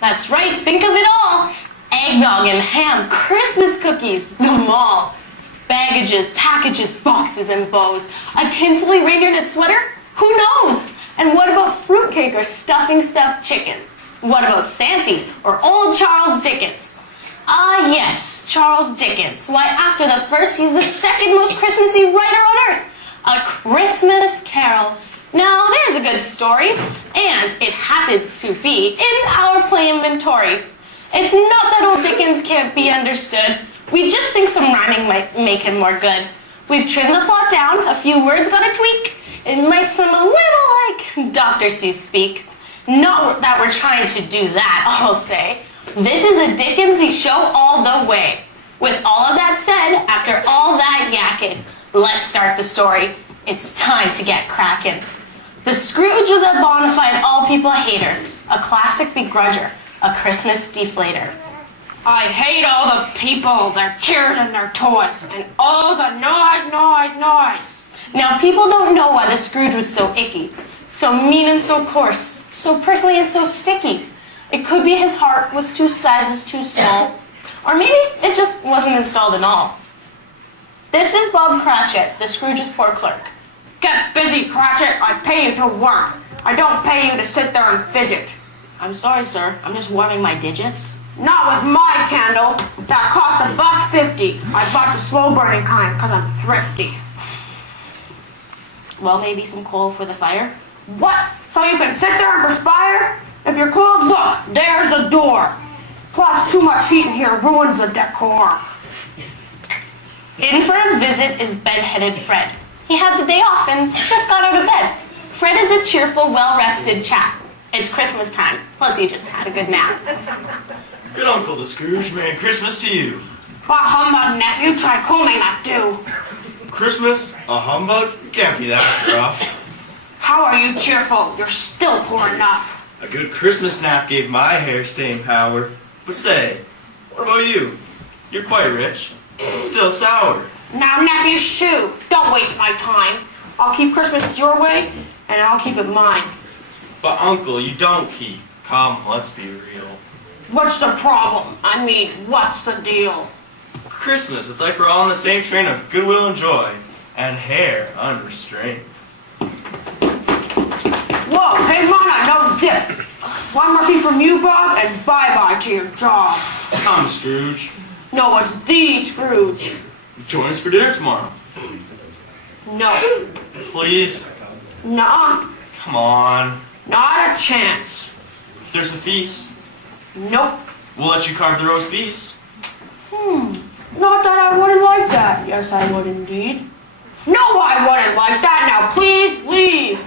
That's right, think of it all. Eggnog and ham, Christmas cookies, the mall. Baggages, packages, boxes, and bows. A tinselly reindeer knit sweater? Who knows? And what about fruitcake or stuffing stuffed chickens? What about Santee or old Charles Dickens? Ah, yes, Charles Dickens. Why, after the first, he's the second most Christmassy writer on earth. A Christmas Carol. Now, there's a good story, and it happens to be in our play inventory. It's not that old Dickens can't be understood. We just think some rhyming might make him more good. We've trimmed the plot down, a few words got a tweak. It might sound a little like Dr. Seuss speak. Not that we're trying to do that, I'll say. This is a Dickensy show all the way. With all of that said, after all that yakking, let's start the story. It's time to get crackin'. The Scrooge was a bona fide all-people hater, a classic begrudger, a Christmas deflator. I hate all the people, their cheers and their toys, and all the noise. Now, people don't know why the Scrooge was so icky, so mean and so coarse, so prickly and so sticky. It could be his heart was 2 sizes too small, or maybe it just wasn't installed at all. This is Bob Cratchit, the Scrooge's poor clerk. Get busy, Cratchit. I pay you to work. I don't pay you to sit there and fidget. I'm sorry, sir. I'm just warming my digits. Not with my candle. That cost $1.50. I bought the slow-burning kind because I'm thrifty. Well, maybe some coal for the fire? What? So you can sit there and perspire? If you're cold, look, there's the door. Plus, too much heat in here ruins the decor. In for a visit is bed-headed Fred. He had the day off and just got out of bed. Fred is a cheerful, well-rested chap. It's Christmas time, plus he just had a good nap. Good Uncle the Scrooge, Merry Christmas to you. Bah humbug, nephew, try combing that do. Christmas? A humbug? You can't be that rough. How are you cheerful? You're still poor enough. A good Christmas nap gave my hair staying power. But say, what about you? You're quite rich, but still sour. Now, nephew, shoo. Don't waste my time. I'll keep Christmas your way, and I'll keep it mine. But Uncle, you don't keep. Come, let's be real. What's the problem? I mean, what's the deal? Christmas, it's like we're all on the same train of goodwill and joy, and hair unrestrained. Whoa, hey, Mona, no zip. One more key from you, Bob, and bye-bye to your job. Come, Scrooge. No, it's the Scrooge. Join us for dinner tomorrow. No. Please? Nuh-uh. Come on. Not a chance. There's a feast. Nope. We'll let you carve the roast beast. Not that I wouldn't like that. Yes, I would indeed. No, I wouldn't like that. Now, please leave.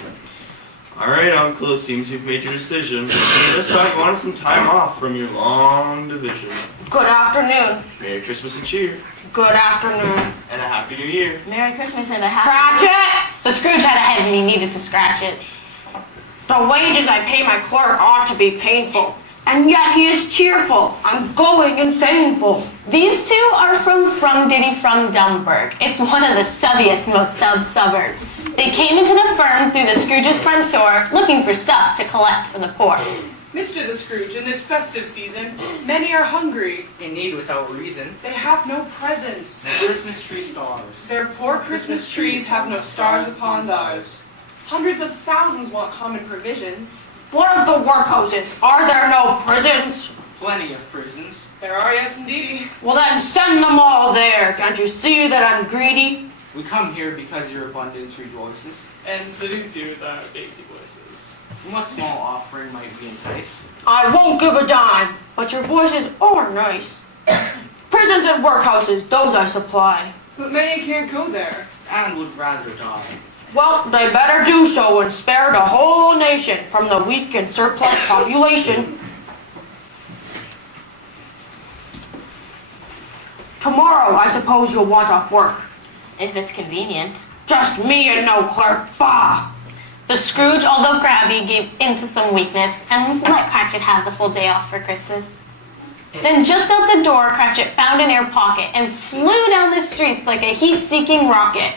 All right, Uncle, it seems you've made your decision. This time you wanted some time off from your long division. Good afternoon. Merry Christmas and cheer. Good afternoon. And a Happy New Year. Merry Christmas and a happy... Cratchit! The Scrooge had a head and he needed to scratch it. The wages I pay my clerk ought to be painful. And yet he is cheerful. I'm going insaneful. These two are from Diddy from Dumburg. It's one of the subbiest, most suburbs. They came into the firm through the Scrooge's front door looking for stuff to collect for the poor. Mr. the Scrooge, in this festive season, many are hungry. In need without reason. They have no presents. No Christmas tree stars. Their poor Christmas trees have no stars upon theirs. Hundreds of thousands want common provisions. What of the workhouses? Are there no prisons? Plenty of prisons. There are, yes, indeedy. Well, then send them all there. Can't you see that I'm greedy? We come here because your abundance rejoices. And seduce you with our basic voices. And what small offering might we entice? I won't give a dime, but your voices are nice. Prisons and workhouses, those I supply. But many can't go there. And would rather die. Well, they better do so and spare the whole nation from the weak and surplus population. Tomorrow, I suppose you'll want off work. If it's convenient. Just me and no clerk. Bah! The Scrooge, although grabby, gave into some weakness and let Cratchit have the full day off for Christmas. Then just out the door, Cratchit found an air pocket and flew down the streets like a heat-seeking rocket.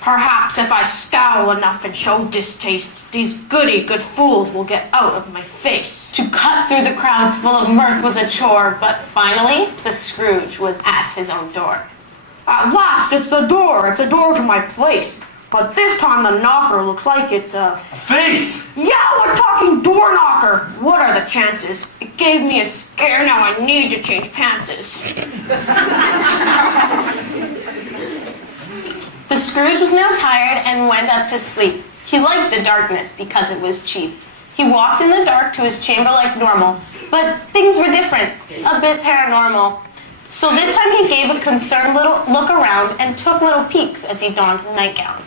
Perhaps if I scowl enough and show distaste, these goody-good fools will get out of my face. To cut through the crowds full of mirth was a chore, but finally, the Scrooge was at his own door. At last, it's the door. It's a door to my place. But this time the knocker looks like it's a... Face! Yeah, we're talking door knocker. What are the chances? It gave me a scare. Now I need to change pantses. The Scrooge was now tired and went up to sleep. He liked the darkness because it was cheap. He walked in the dark to his chamber like normal, but things were different, a bit paranormal. So this time he gave a concerned little look around and took little peeks as he donned the nightgown.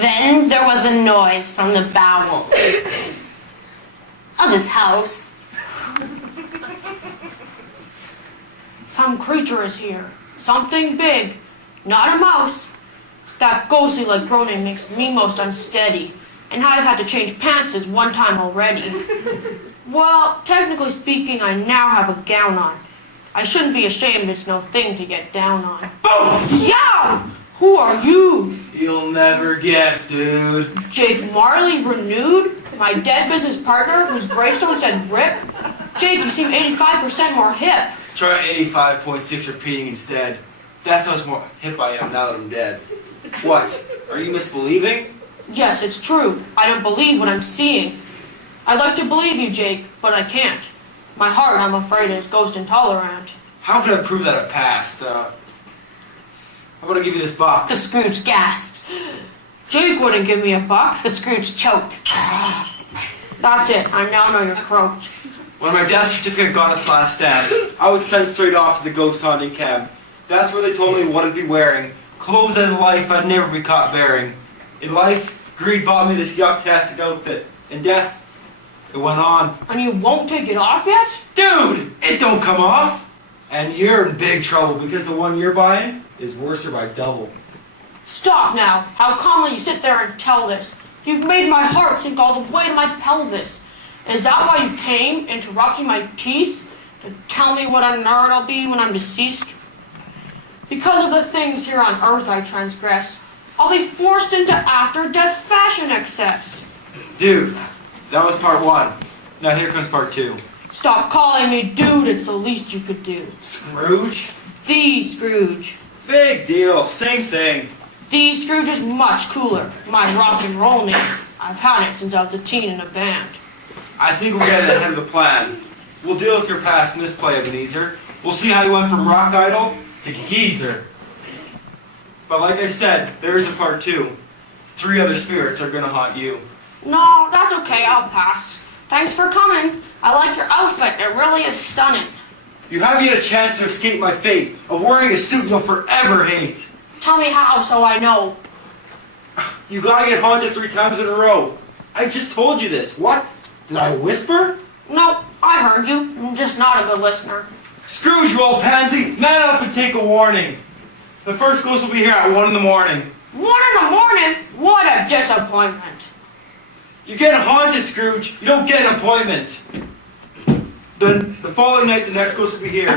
Then there was a noise from the bowels of his house. Some creature is here. Something big. Not a mouse. That ghostly like groaning makes me most unsteady. And I've had to change pantses one time already. Well, technically speaking, I now have a gown on. I shouldn't be ashamed, it's no thing to get down on. Boom! Yow! Who are you? You'll never guess, dude. Jake Marley renewed? My dead business partner whose gravestone said RIP? Jake, you seem 85% more hip. Try 85.6 repeating instead. That's how much more hip I am now that I'm dead. What? Are you misbelieving? Yes, it's true. I don't believe what I'm seeing. I'd like to believe you, Jake, but I can't. My heart, I'm afraid, is ghost intolerant. How can I prove that I've passed? How about I give you this box? The Scrooge gasped. Jake wouldn't give me a buck. The Scrooge choked. That's it. I now know you're croaked. When my death certificate got its last stamp, I was sent straight off to the ghost haunting camp. That's where they told me what I'd be wearing. Clothes that in life I'd never be caught bearing. In life, greed bought me this yuck-tastic outfit. In death, it went on. And you won't take it off yet? Dude, it don't come off. And you're in big trouble because the one you're buying is worse by double. Stop now. How calmly you sit there and tell this. You've made my heart sink all the way to my pelvis. Is that why you came, interrupting my peace, to tell me what a nerd I'll be when I'm deceased? Because of the things here on earth I transgress, I'll be forced into after-death fashion excess. Dude, that was part one. Now here comes part two. Stop calling me dude, it's the least you could do. Scrooge? The Scrooge. Big deal, same thing. The Scrooge is much cooler. My rock and roll name. I've had it since I was a teen in a band. I think we're getting ahead of the plan. We'll deal with your past in this play, Ebenezer. We'll see how you went from rock idol to geezer. But like I said, there is a part two. 3 other spirits are gonna haunt you. No, that's okay, I'll pass. Thanks for coming. I like your outfit, it really is stunning. You haven't yet a chance to escape my fate of wearing a suit you'll forever hate. Tell me how so I know. You gotta get haunted 3 times in a row. I just told you this. What? Did I whisper? Nope, I heard you. I'm just not a good listener. Scrooge, you old pansy! Man up and take a warning. The first ghost will be here at 1 in the morning. 1 in the morning? What a disappointment. You get haunted, Scrooge. You don't get an appointment. Then the following night, the next ghost will be here.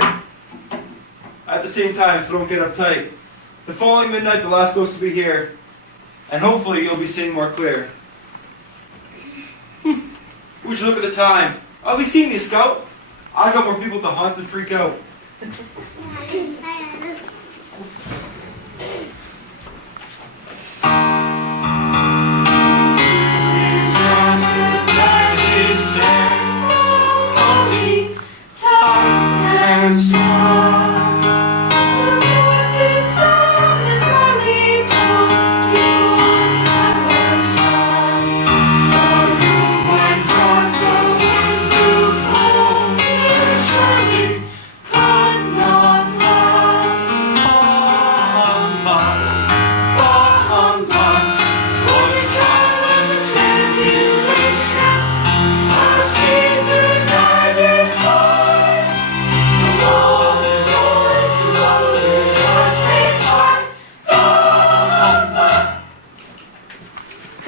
At the same time, so don't get uptight. The following midnight, the last ghost will be here. and hopefully you'll be seeing more clear. We should look at the time. I'll be seeing you, Scout. I got more people to hunt and freak out.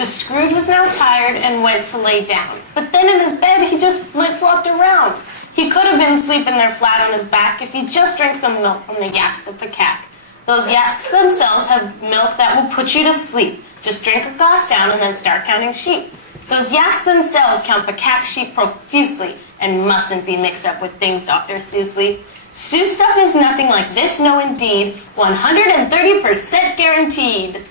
Scrooge was now tired and went to lay down. But then in his bed, he just flip-flopped around. He could have been sleeping there flat on his back if he just drank some milk from the yaks at the cack. Those yaks themselves have milk that will put you to sleep. Just drink a glass down and then start counting sheep. Those yaks themselves count macaque sheep profusely and mustn't be mixed up with things Dr. Seussly. Seuss stuff is nothing like this, no indeed. 130% guaranteed.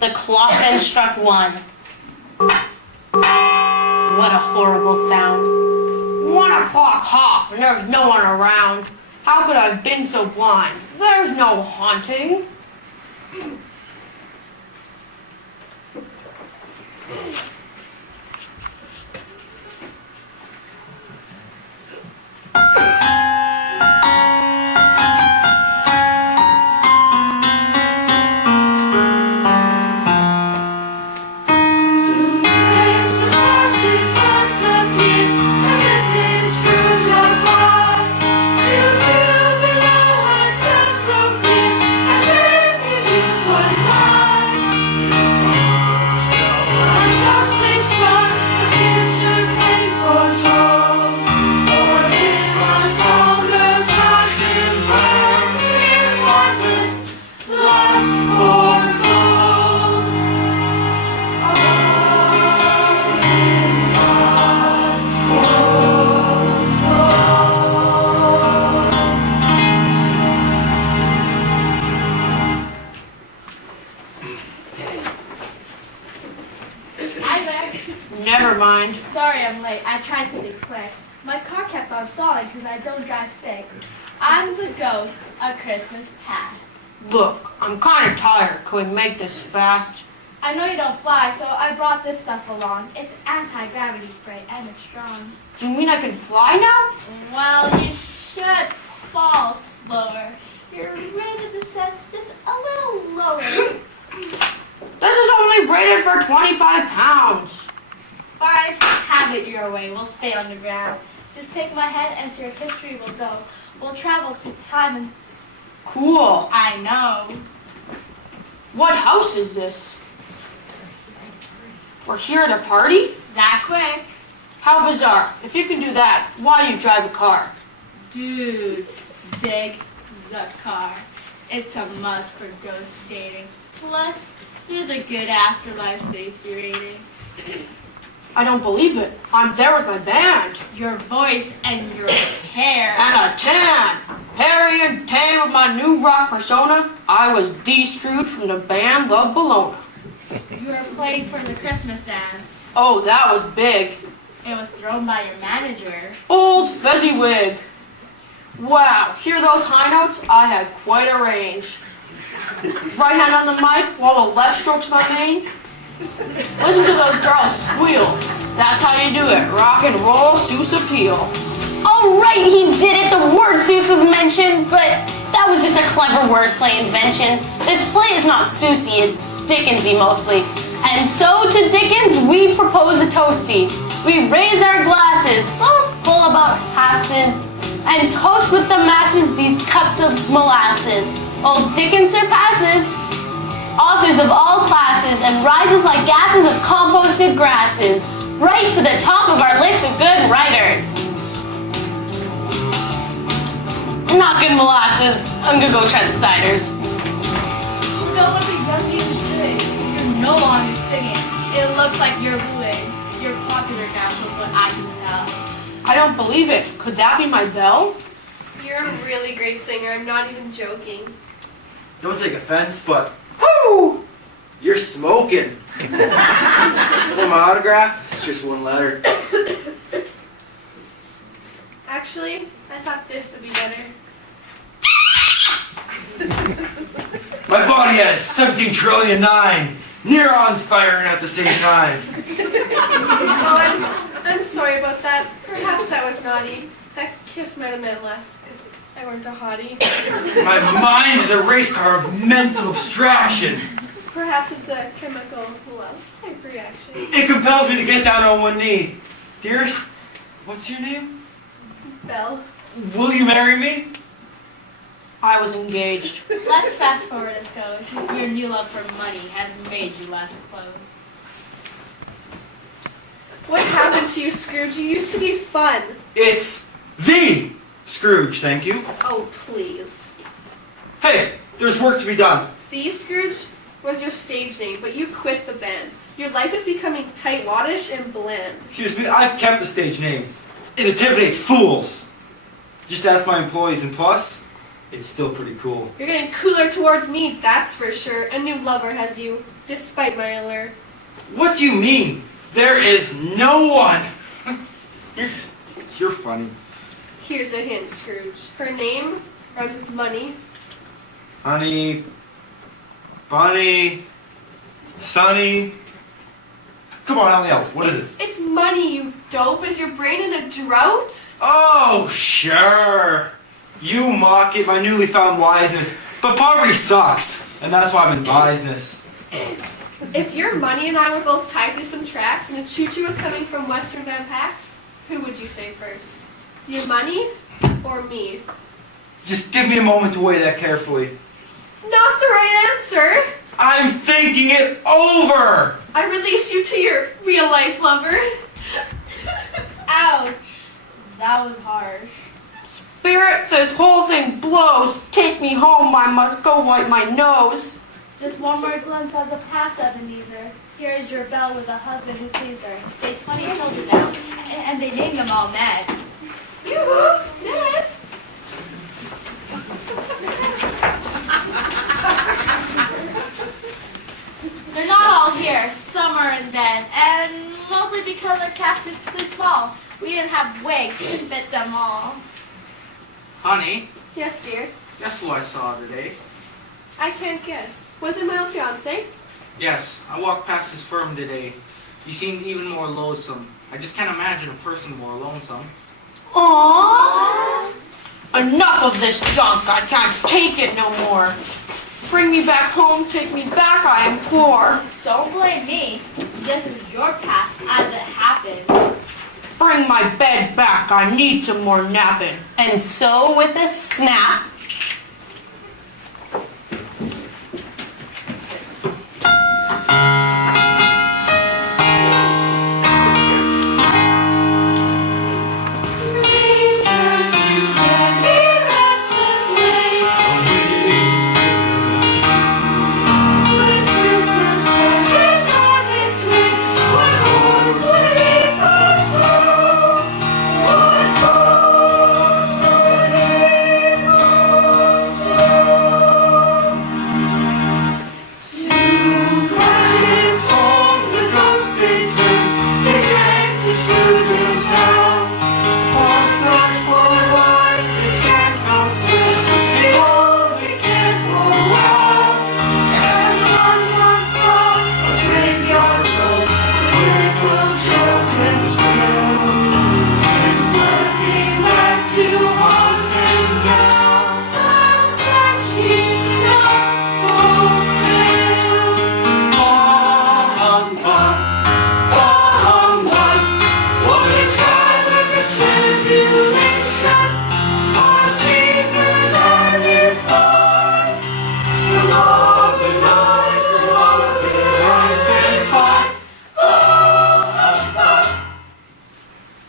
The clock then struck 1. What a horrible sound. 1 o'clock hop, and there's no one around. How could I have been so blind? There's no haunting. Never mind. Sorry I'm late. I tried to be quick. My car kept on stalling because I don't drive stick. I'm the ghost of Christmas past. Look, I'm kind of tired. Can we make this fast? I know you don't fly, so I brought this stuff along. It's anti-gravity spray and it's strong. Do you mean I can fly now? Well, you should fall slower. Your rate of descent's just a little lower. This is only rated for 25 pounds. Fine, have it your way. We'll stay on the ground. Just take my hand and to your history we'll go. We'll travel to time and... Cool. I know. What house is this? We're here at a party? That quick. How bizarre. If you can do that, why do you drive a car? Dudes, dig the car. It's a must for ghost dating. Plus, there's a good afterlife safety rating. I don't believe it. I'm there with my band. Your voice and your hair. And a tan. Hairy and tan with my new rock persona. I was the Scrooge from the band Love Bologna. You were playing for the Christmas dance. Oh, that was big. It was thrown by your manager. Old Fezziwig. Wow, hear those high notes? I had quite a range. Right hand on the mic while the left strokes my mane. Listen to those girls squeal. That's how you do it. Rock and roll, Seuss appeal. Oh, right, he did it. The word Seuss was mentioned, but that was just a clever wordplay invention. This play is not Seussy, it's Dickensy mostly. And so to Dickens, we propose a toasty. We raise our glasses, full about passes, and toast with the masses these cups of molasses. Old Dickens surpasses authors of all classes and rises like gases of composted grasses, right to the top of our list of good writers. Not good molasses. I'm gonna go try the ciders. Nobody no longer singing. It looks like you're booing. You're popular now from what I can tell. I don't believe it. Could that be my bell? You're a really great singer. I'm not even joking. Don't take offense, but whoo! You're smoking. Want my autograph? It's just one letter. Actually, I thought this would be better. My body has 17 trillion 9 neurons firing at the same time. Oh, I'm sorry about that. Perhaps that was naughty. That kiss might have meant less if I weren't a hottie. My mind is a race car of mental abstraction. Perhaps it's a chemical love type reaction. It compels me to get down on one knee. Dearest, what's your name? Belle. Will you marry me? I was engaged. Let's fast forward this goes. Your new love for money has made you less close. What happened to you, Scrooge? You used to be fun. It's the Scrooge, thank you. Oh, please. Hey, there's work to be done. The Scrooge was your stage name, but you quit the band. Your life is becoming tightwaddish and bland. Excuse me, I've kept the stage name. It intimidates fools. Just ask my employees, and plus, it's still pretty cool. You're getting cooler towards me, that's for sure. A new lover has you, despite my allure. What do you mean? There is no one. You're funny. Here's a hint, Scrooge. Her name rhymes with money. Honey, Bunny, Sunny. Come on, help me out. What is it? It's money, you dope. Is your brain in a drought? Oh, sure. You mock at my newly found wiseness, but poverty sucks, and that's why I'm in business. If your money and I were both tied to some tracks and a choo-choo was coming from Western Van Packs, who would you say first? Your money or me? Just give me a moment to weigh that carefully. Not the right answer. I'm thinking it over. I release you to your real-life lover. Ouch. That was harsh. Spirit, this whole thing blows. Take me home, I must go wipe my nose. Just one more glimpse of the past, Ebenezer. Here is your belle with a husband who pleased her. They 20 children now, and they named them all Ned. Yoo-hoo, Ned. They're not all here. Some are in bed, and mostly because our cast is too small. We didn't have wigs to fit them all. Honey, Yes, dear. guess who I saw today? I can't guess. Was it my old fiancé? Yes, I walked past his firm today. He seemed even more loathsome. I just can't imagine a person more lonesome. Aww. Enough of this junk. I can't take it no more. Bring me back home. Take me back, I implore. Don't blame me. This is your past as it happened. Bring my bed back. I need some more napping. And so with a snap,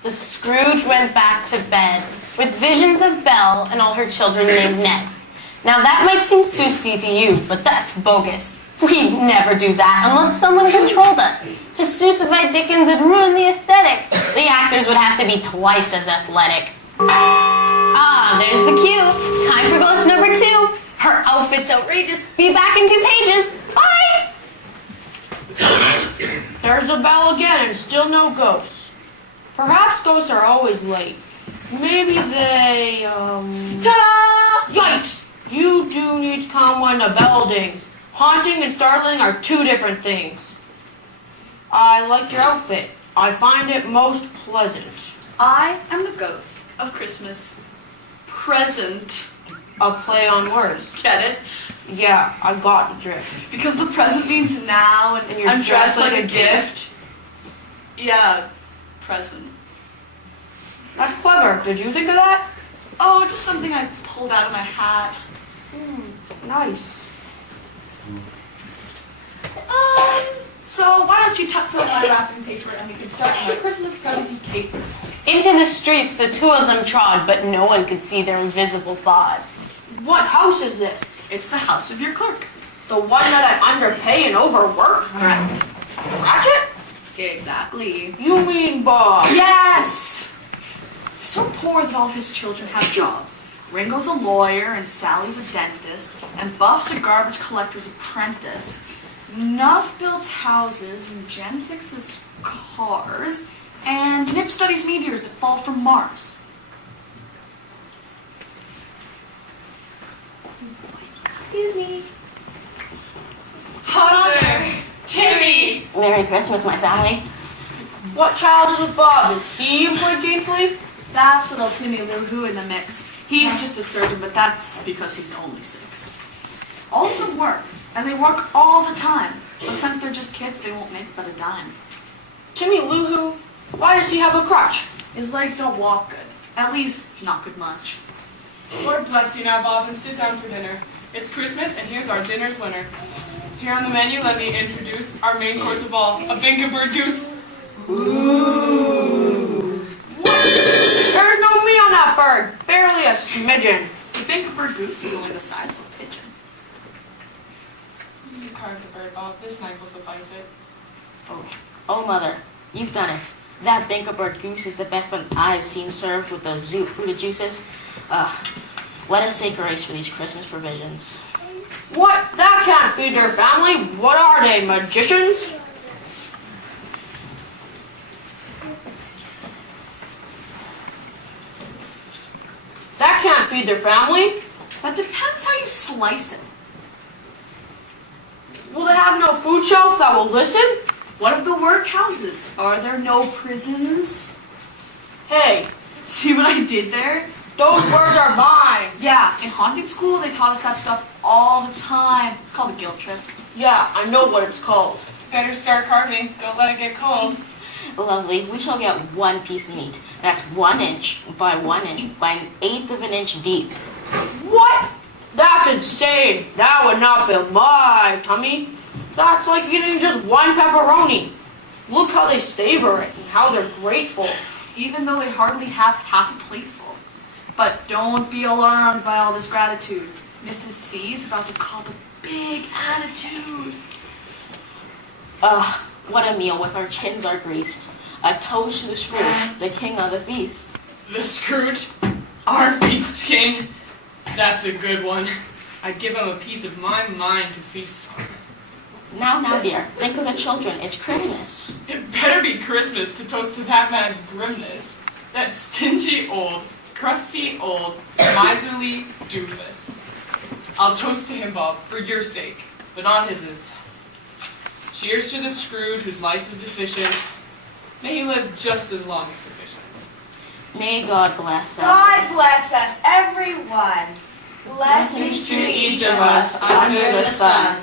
the Scrooge went back to bed with visions of Belle and all her children named Ned. Now that might seem Susie to you, but that's bogus. We'd never do that unless someone controlled us. To Seussified Dickens would ruin the aesthetic. The actors would have to be twice as athletic. Ah, there's the cue. Time for ghost number 2. Her outfit's outrageous. Be back in 2 pages. Bye! There's the bell again and still no ghosts. Perhaps ghosts are always late. Maybe they, Ta-da! Yikes! You do need to come when the bell dings. Haunting and startling are 2 different things. I like your outfit. I find it most pleasant. I am the ghost of Christmas present. A play on words. Get it? Yeah, I got the drift. Because the present means now and you're I'm dressed like a gift. Yeah, present. That's clever. Did you think of that? Oh, just something I pulled out of my hat. Nice. So why don't you tuck some of my wrapping paper and we can start my Christmas present cake. Into the streets the 2 of them trod, but no one could see their invisible bods. What house is this? It's the house of your clerk. The one that I underpay and overwork? Correct. Ratchet? Exactly. You mean Bob? Yes! So poor that all of his children have jobs. Ringo's a lawyer, and Sally's a dentist, and Buff's a garbage collector's apprentice. Nuff builds houses, and Jen fixes cars, and Nip studies meteors that fall from Mars. Excuse me. Mother! Timmy! Merry Christmas, my family. What child is with Bob? Is he employed gainfully? That's little Timmy Lou Who in the mix. He's just a surgeon, but that's because he's only 6. All of them work, and they work all the time. But since they're just kids, they won't make but a dime. Timmy Lou Who? Why does he have a crutch? His legs don't walk good. At least, not good much. Lord bless you now, Bob, and sit down for dinner. It's Christmas, and here's our dinner's winner. Here on the menu, let me introduce our main course of all, a Binka-bird goose. Ooh. There's no meat on that bird. Barely a smidgen. The Binka-bird goose is only the size of a pigeon. You carved the bird, Bob. This knife will suffice it. Oh, Mother, you've done it. That Binka-bird goose is the best one I've seen served with those fruited juices. Let us say grace for these Christmas provisions. What? That can't feed their family. What are they, magicians? That can't feed their family. That depends how you slice it. Will they have no food shelf that will listen? What of the workhouses? Are there no prisons? Hey, See what I did there? those words are mine. Yeah, in haunting school, they taught us that stuff all the time. It's called a guilt trip. Yeah, I know what it's called. Better start carving. Don't let it get cold. Lovely, we shall get 1 piece of meat. That's 1 inch by 1 inch by 1/8 of an inch deep. What? That's insane. That would not fill my tummy. That's like eating just 1 pepperoni. Look how they savor it and how they're grateful. Even though they hardly have half a plateful. But don't be alarmed by all this gratitude. Mrs. C's about to call a big attitude. What a meal with our chins are greased. A toast to the Scrooge, the king of the feast. The Scrooge? Our feast king? That's a good one. I'd give him a piece of my mind to feast on. Now, dear, think of the children. It's Christmas. It better be Christmas to toast to that man's grimness. That stingy old, crusty old, miserly doofus. I'll toast to him, Bob, for your sake, but not his's. Cheers to the Scrooge whose life is deficient. May he live just as long as sufficient. May God bless us. God bless us, everyone. Blessings to each of us under the sun.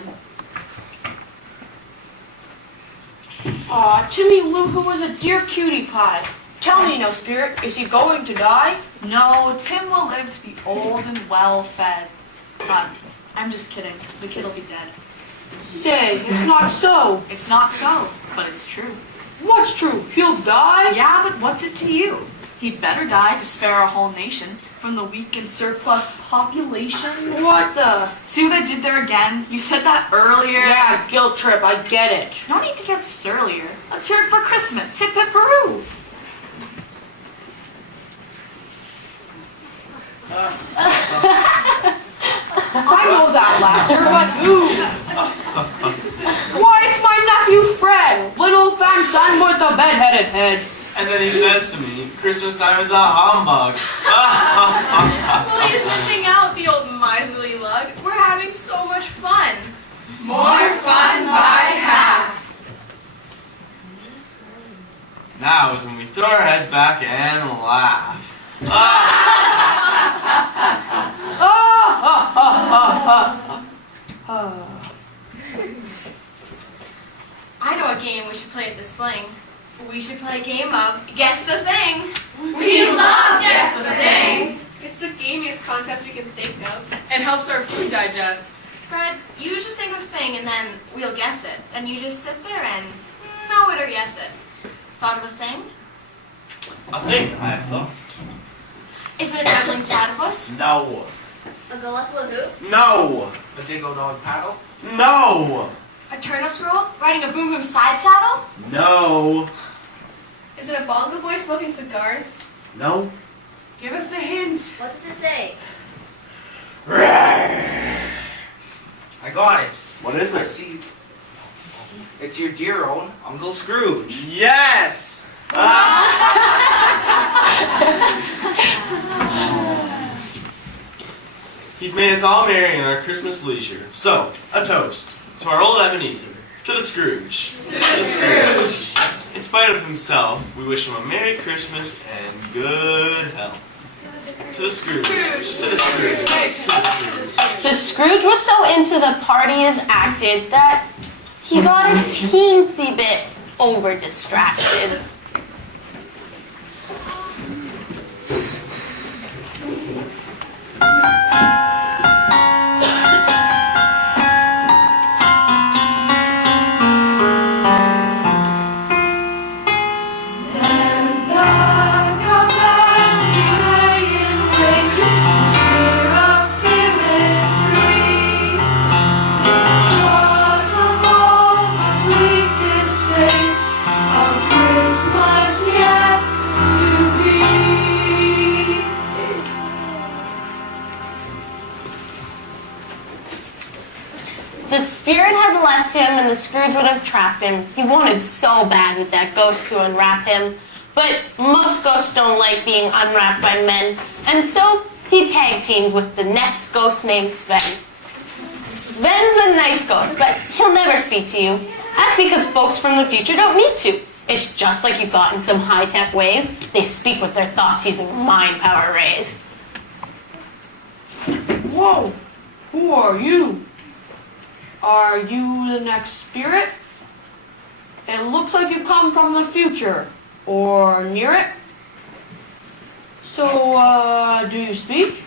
Aw, Timmy Lou Who was a dear cutie pie. Tell me, no spirit, is he going to die? No, Tim will live to be old and well fed. I'm just kidding. The kid will be dead. Say, it's not so. It's not so, but it's true. What's true? He'll die? Yeah, but what's it to you? He'd better die to spare a whole nation from the weak and surplus population. What the? See what I did there again? You said that earlier. Yeah, guilt trip, I get it. No need to get surlier. Let's hear it for Christmas. Hip hip hurroo. I know that laughter, but who? Why, it's my nephew Fred, little fat son with the bed-headed head. And then he says to me, Christmas time is a humbug. Well, he's missing out, the old miserly lug. We're having so much fun. More fun by half. Now is when we throw our heads back and laugh. I know a game we should play at this fling. We should play a game of Guess the Thing. We love Guess the Thing. It's the gamiest contest we can think of. It helps our food digest. Fred, you just think of a thing and then we'll guess it. And you just sit there and know it or yes it. Thought of a thing? A thing I have thought. Is it a juggling platypus? No. A Galapagos? No. A dingo dog paddle? No. A turnip scroll? Riding a boom boom side saddle? No. Is it a bongo boy smoking cigars? No. Give us a hint. What does it say? I got it. What is I it? see. It's your dear own Uncle Scrooge. Yes. He's made us all merry in our Christmas leisure. So, a toast to our old Ebenezer, to the Scrooge. To the Scrooge. In spite of himself, we wish him a Merry Christmas and good health. To the Scrooge. To the Scrooge. To the Scrooge. The Scrooge was so into the party as acted that he got a teensy bit over-distracted. The spirit had left him and the Scrooge would have trapped him. He wanted so bad with that ghost to unwrap him. But most ghosts don't like being unwrapped by men, and so he tag-teamed with the next ghost named Sven. Sven's a nice ghost, but he'll never speak to you. That's because folks from the future don't need to. It's just like you thought in some high-tech ways. They speak with their thoughts using mind power rays. Whoa, who are you? Are you the next spirit? It looks like you come from the future, or near it. So, do you speak?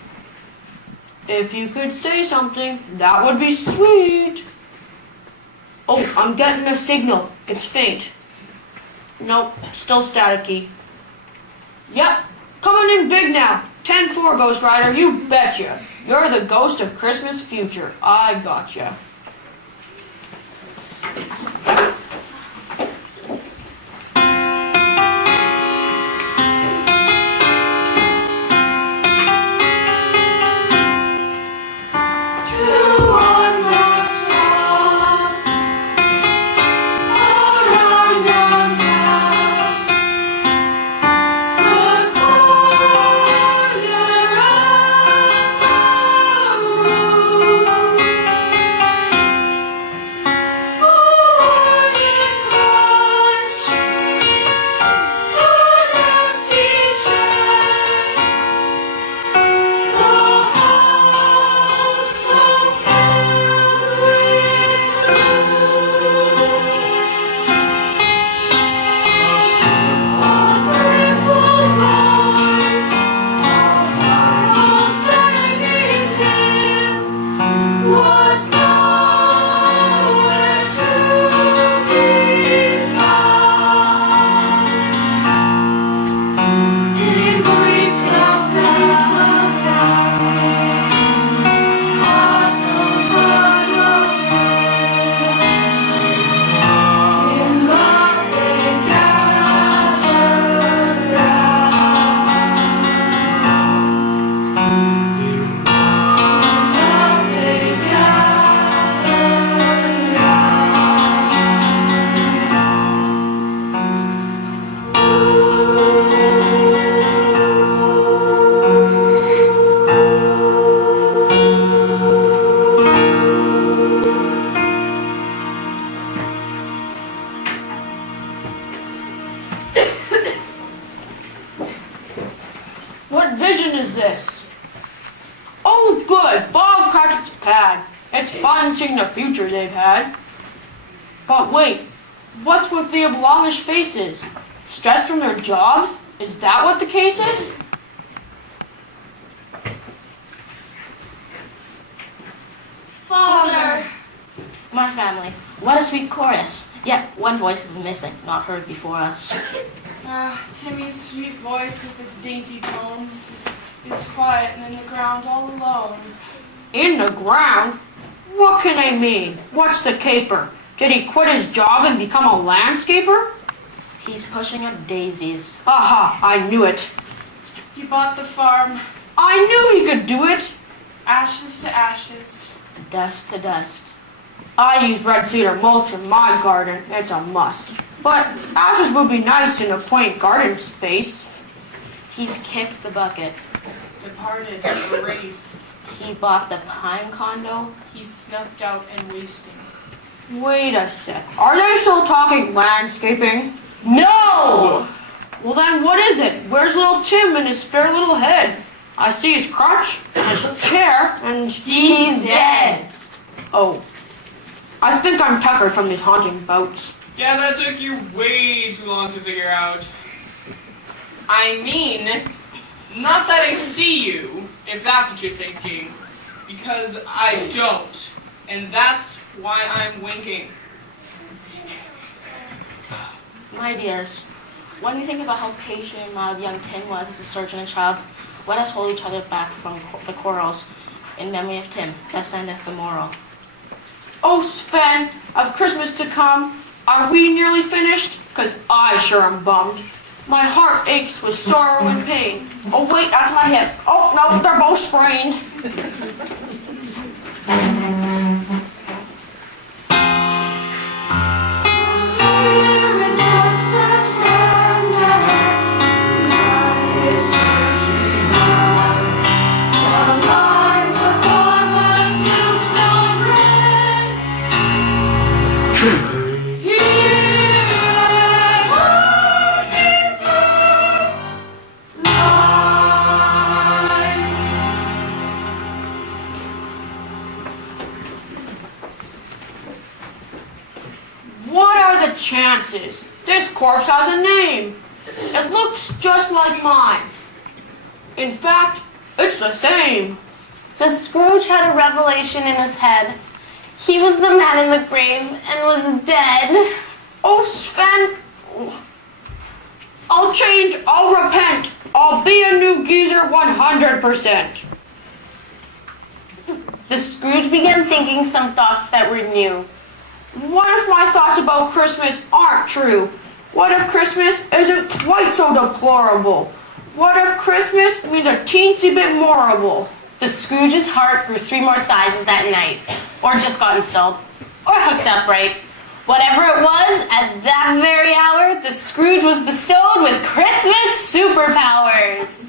If you could say something, that would be sweet. Oh, I'm getting a signal. It's faint. Nope, still staticky. Yep, coming in big now. 10-4, Ghost Rider, you betcha. You're the ghost of Christmas future. I gotcha. Oh, good. Bob Cratchit's pad. It's fun seeing the future they've had. But wait, what's with the oblongish faces? Stress from their jobs? Is that what the case is? Father! My family. What a sweet chorus. Yet one voice is missing, not heard before us. Timmy's sweet voice with its dainty tones is quiet and in the ground all alone. In the ground? What can they mean? What's the caper? Did he quit his job and become a landscaper? He's pushing up daisies. Aha, I knew it. He bought the farm, I knew he could do it. ashes to ashes. Dust to dust. I use red cedar mulch in my garden. It's a must. But ashes would be nice in a quaint garden space. He's kicked the bucket. Departed, erased. He bought the pine condo. He's snuffed out and wasting. Wait a sec. Are they still talking landscaping? No! Well then, what is it? Where's little Tim and his fair little head? I see his crutch, his chair, and He's dead. Oh. I think I'm tuckered from these haunting bouts. Yeah, that took you way too long to figure out. I mean, not that I see you, if that's what you're thinking, because I don't. And that's why I'm winking. My dears, when you think about how patient and mild young Tim was as a surgeon and child, let us hold each other back from the chorals in memory of Tim. That sendeth the moral. Oh, Sven, of Christmas to come, are we nearly finished? 'Cause I sure am bummed. My heart aches with sorrow and pain. Oh, wait, that's my hip. Oh, no, they're both sprained. What are the chances? This corpse has a name. It looks just like mine. In fact, it's the same. The Scrooge had a revelation in his head. He was the man in the grave and was dead. Oh, Sven, I'll change, I'll repent. I'll be a new geezer 100%. The Scrooge began thinking some thoughts that were new. What if my thoughts about Christmas aren't true? What if Christmas isn't quite so deplorable? What if Christmas means a teensy bit moreable? The Scrooge's heart grew 3 more sizes that night, or just got installed, or hooked up right. Whatever it was, at that very hour, the Scrooge was bestowed with Christmas superpowers.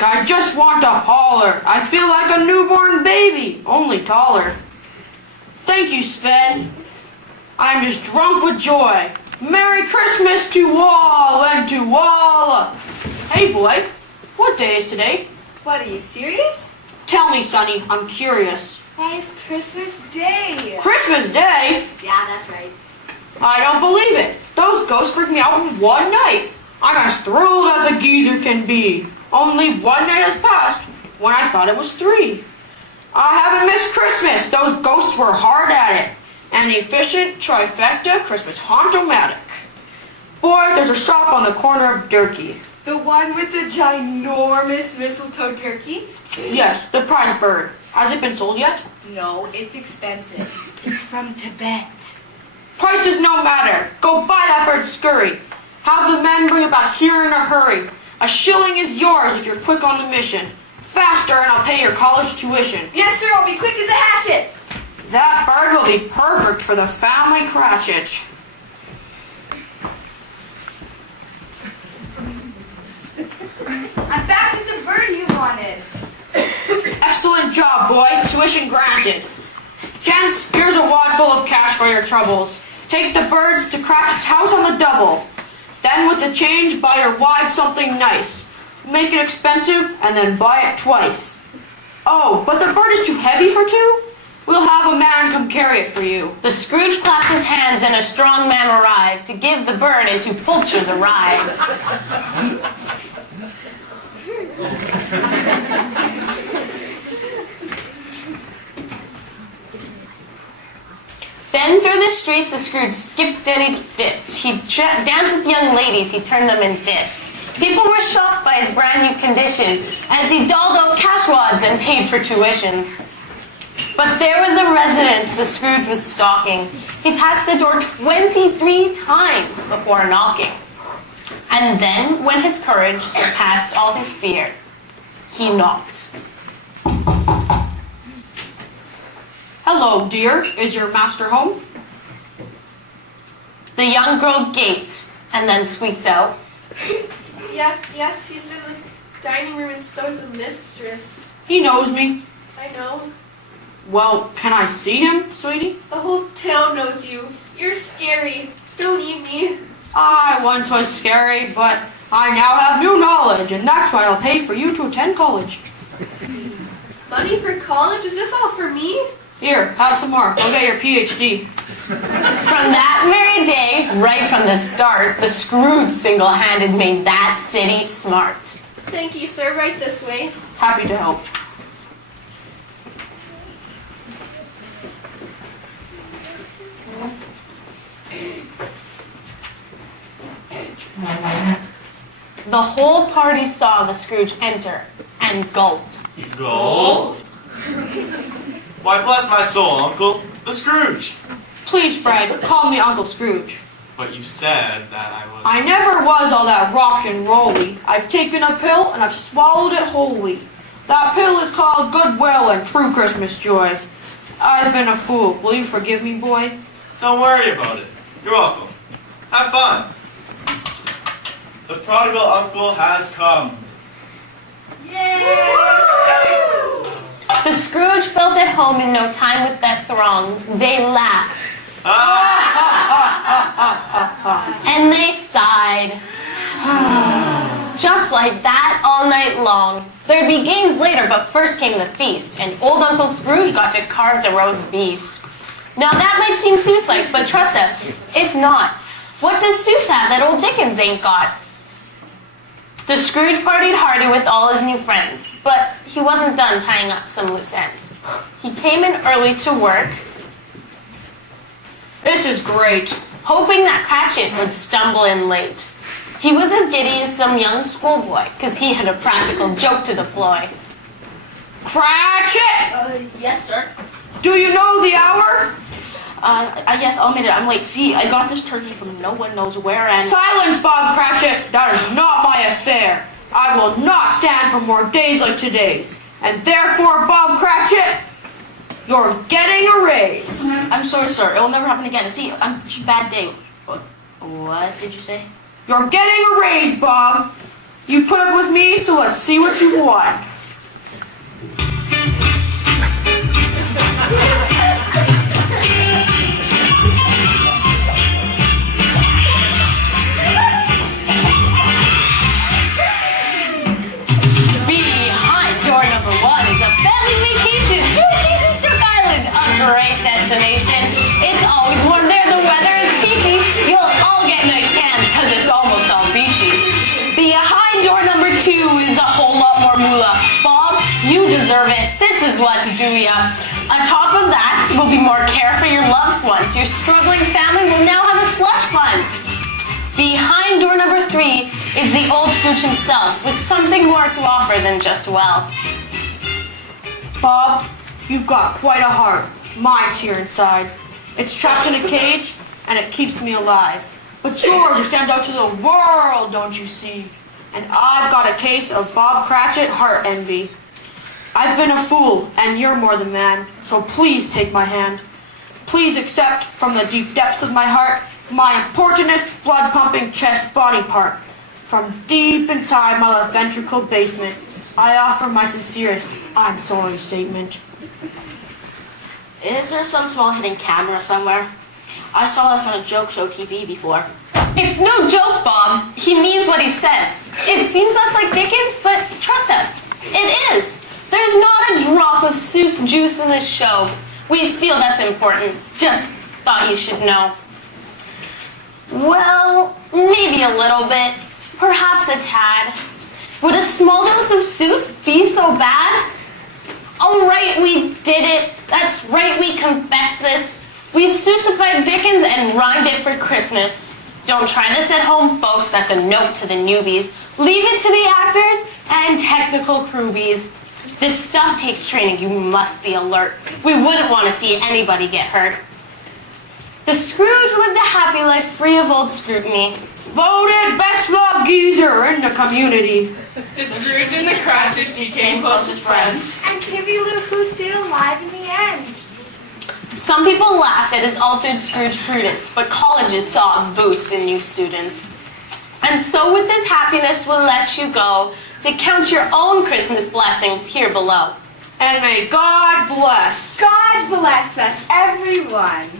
I just want to holler. I feel like a newborn baby, only taller. Thank you, Sven. I'm just drunk with joy. Merry Christmas to all and to all. Hey, boy, what day is today? What, are you serious? Tell me, Sonny, I'm curious. Why, it's Christmas Day. Christmas Day? Yeah, that's right. I don't believe it. Those ghosts freaked me out in one night. I'm as thrilled as a geezer can be. Only one night has passed when I thought it was 3. I haven't missed Christmas. Those ghosts were hard at it. An efficient trifecta Christmas haunt-o-matic. Boy, there's a shop on the corner of Durkee. The one with the ginormous mistletoe turkey? Yes, the prize bird. Has it been sold yet? No, it's expensive. It's from Tibet. Prices no matter. Go buy that bird scurry. Have the men bring it back here in a hurry. A shilling is yours if you're quick on the mission. Faster and I'll pay your college tuition. Yes, sir, I'll be quick as a hatchet. That bird will be perfect for the family Cratchit. I'm back with the bird you wanted. Excellent job, boy. Tuition granted. Gents, here's a wad full of cash for your troubles. Take the birds to Cratchit's house on the double. Then with the change, buy your wife something nice. Make it expensive, and then buy it twice. Oh, but the bird is too heavy for 2? We'll have a man come carry it for you. The Scrooge clapped his hands and a strong man arrived to give the bird into Fulcher's a ride. Then through the streets the Scrooge skipped and he dipped. He danced with young ladies, he turned them and dipped. People were shocked by his brand new condition as he dolled out cash wads and paid for tuitions. But there was a residence the Scrooge was stalking. He passed the door 23 times before knocking. And then, when his courage surpassed all his fear, he knocked. Hello, dear. Is your master home? The young girl gaped and then squeaked out, Yes, he's in the dining room and so is the mistress. He knows me. I know. Well, can I see him, sweetie? The whole town knows you. You're scary. Don't eat me. I once was scary, but I now have new knowledge, and that's why I'll pay for you to attend college. Money for college? Is this all for me? Here, have some more. Go get your PhD. From that very day, right from the start, the Scrooge single-handed made that city smart. Thank you, sir. Right this way. Happy to help. The whole party saw the Scrooge enter and gulped. Gold? Why, bless my soul, Uncle. The Scrooge. Please, Fred, call me Uncle Scrooge. But you said that I was... I never was all that rock and rolly. I've taken a pill and I've swallowed it wholly. That pill is called goodwill and true Christmas joy. I've been a fool. Will you forgive me, boy? Don't worry about it. You're welcome. Have fun. The prodigal uncle has come. The Scrooge felt at home in no time with that throng. They laughed. And they sighed. Just like that all night long. There'd be games later, but first came the feast, and old Uncle Scrooge got to carve the roast beast. Now that might seem Seuss-like, but trust us, it's not. What does Seuss have that old Dickens ain't got? The Scrooge partied hardy with all his new friends, but he wasn't done tying up some loose ends. He came in early to work. This is great. Hoping that Cratchit would stumble in late. He was as giddy as some young schoolboy, 'cause he had a practical joke to deploy. Cratchit! Yes, sir. Do you know the hour? Yes, I'll admit it. I'm late. See, I got this turkey from no one knows where, and... Silence, Bob Cratchit! That is not my affair. I will not stand for more days like today's. And therefore, Bob Cratchit, you're getting a raise. I'm sorry, sir. It will never happen again. See, it's a bad day. What did you say? You're getting a raise, Bob. You put up with me, so let's see what you want. Behind door number 1 is a family vacation. Choo-choo, Mr. Guy right destination. It's always warm there, the weather is peachy. You'll all get nice tans because it's almost all beachy. Behind door number 2 is a whole lot more moolah. Bob, you deserve it. This is what's due ya. On top of that will be more care for your loved ones. Your struggling family will now have a slush fund. Behind door number 3 is the old Scrooge himself with something more to offer than just wealth. Bob, you've got quite a heart. Mine's here inside. It's trapped in a cage, and it keeps me alive. But yours stands out to the world, don't you see? And I've got a case of Bob Cratchit heart envy. I've been a fool, and you're more than man, so please take my hand. Please accept from the deep depths of my heart my importantest blood-pumping chest body part. From deep inside my left ventricle basement, I offer my sincerest I'm sorry statement. Is there some small hidden camera somewhere? I saw this on a joke show TV before. It's no joke, Bob. He means what he says. It seems less like Dickens, but trust us, it is. There's not a drop of Seuss juice in this show. We feel that's important. Just thought you should know. Well, maybe a little bit. Perhaps a tad. Would a small dose of Seuss be so bad? Oh, right, we did it. That's right, we confess this. We Seussified Dickens and rhymed it for Christmas. Don't try this at home, folks. That's a note to the newbies. Leave it to the actors and technical crewbies. This stuff takes training. You must be alert. We wouldn't want to see anybody get hurt. The Scrooge lived a happy life free of old scrutiny. Voted best loved geezer in the community. The Scrooge and the Cratchits became closest friends. And Timmy Lou Who stayed alive in the end. Some people laughed at his altered Scrooge prudence, but colleges saw a boost in new students. And so with this happiness, we'll let you go to count your own Christmas blessings here below. And may God bless. God bless us, everyone.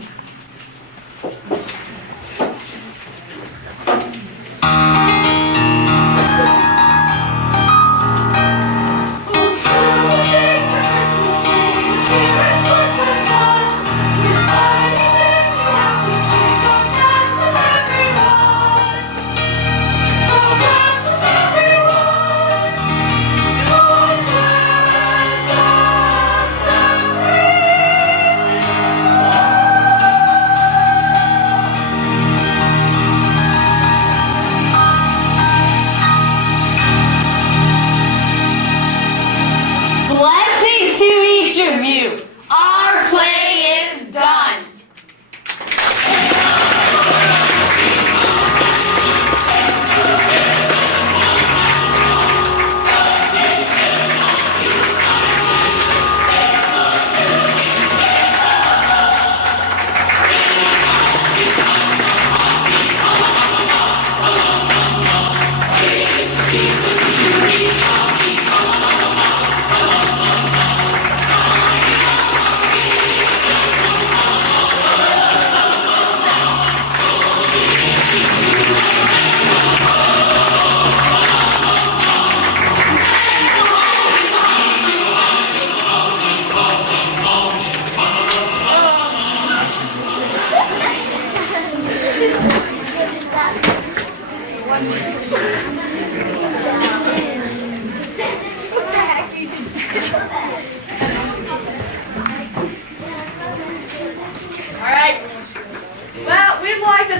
Blessings to each of you. Our play is done.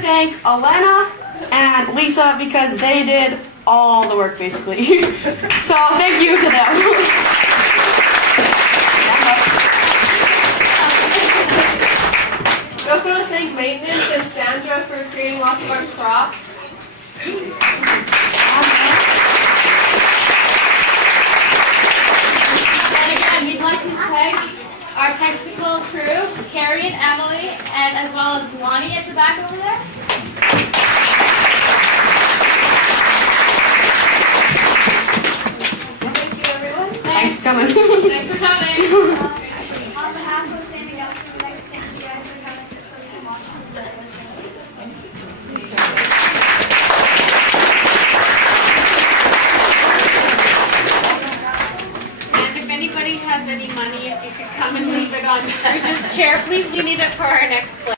Thank Elena and Lisa because they did all the work basically. So thank you to them. We also want to thank maintenance and Sandra for creating lots of our props. And again, we'd like to thank our technical crew, Carrie and Emily, and as well as Lonnie at the back over there. Thank you, everyone. Thanks for coming. Thanks for coming. On behalf of Sandy Nelson, we'd like to thank you guys for coming so we can watch the And if anybody has any money, if you could come and leave it on Scrooge's Chair, please, we need it for our next play.